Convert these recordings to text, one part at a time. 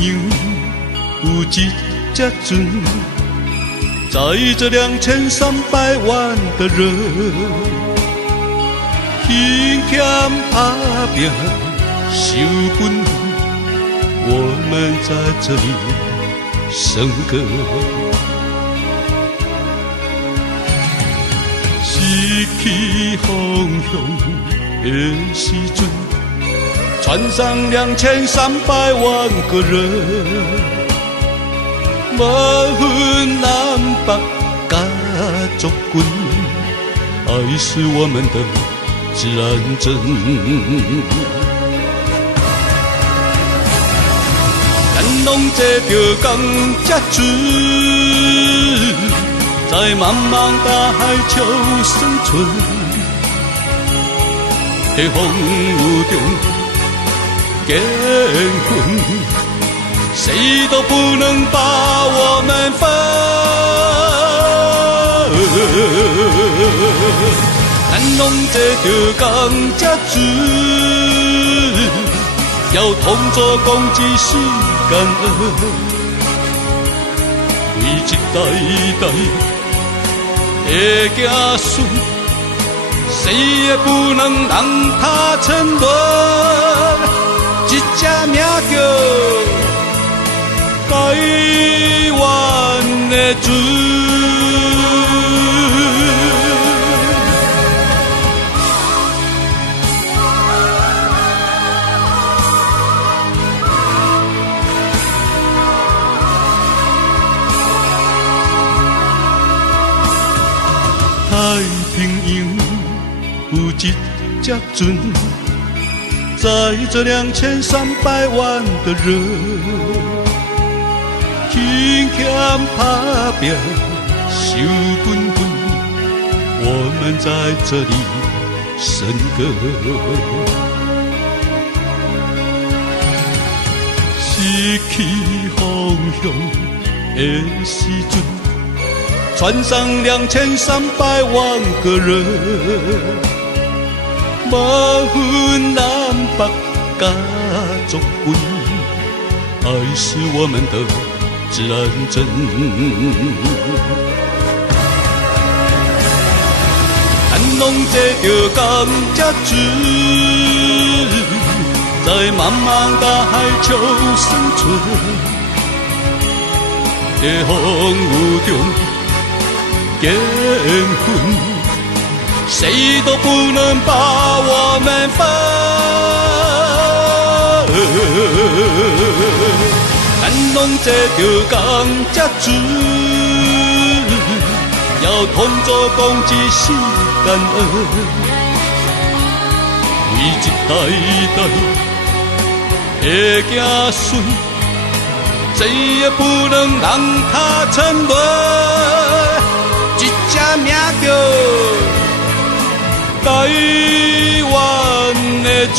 洋有一只船，载着2300万的人，辛俭打拼受困，我们在这里笙歌。失去方向的时阵，船上2300万个人，无分南北甲族群，爱是我们的自然真。咱拢坐着同只船，在茫茫大海求生存，在风雨中艰困，谁都不能把我们分。咱拢坐着同只船，要同作共济是感恩，为一代代的子孙，谁也不能让他沉沦。一只名叫台湾的船。太平洋有一只船，载着2300万的人，辛俭打拼受困困，我们在这里笙歌。失去方向的时阵，船上2300万个人，无分南北甲族群，爱是我们的自然真。咱拢坐着同只船，在茫茫大海求生存，在风雨中艰困，谁都不能把我们分。咱拢坐着同只船，要同作共济是感恩，为一代代的子孙，谁也不能让他沉沦。一只名叫台湾的船，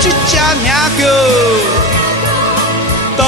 一只名叫台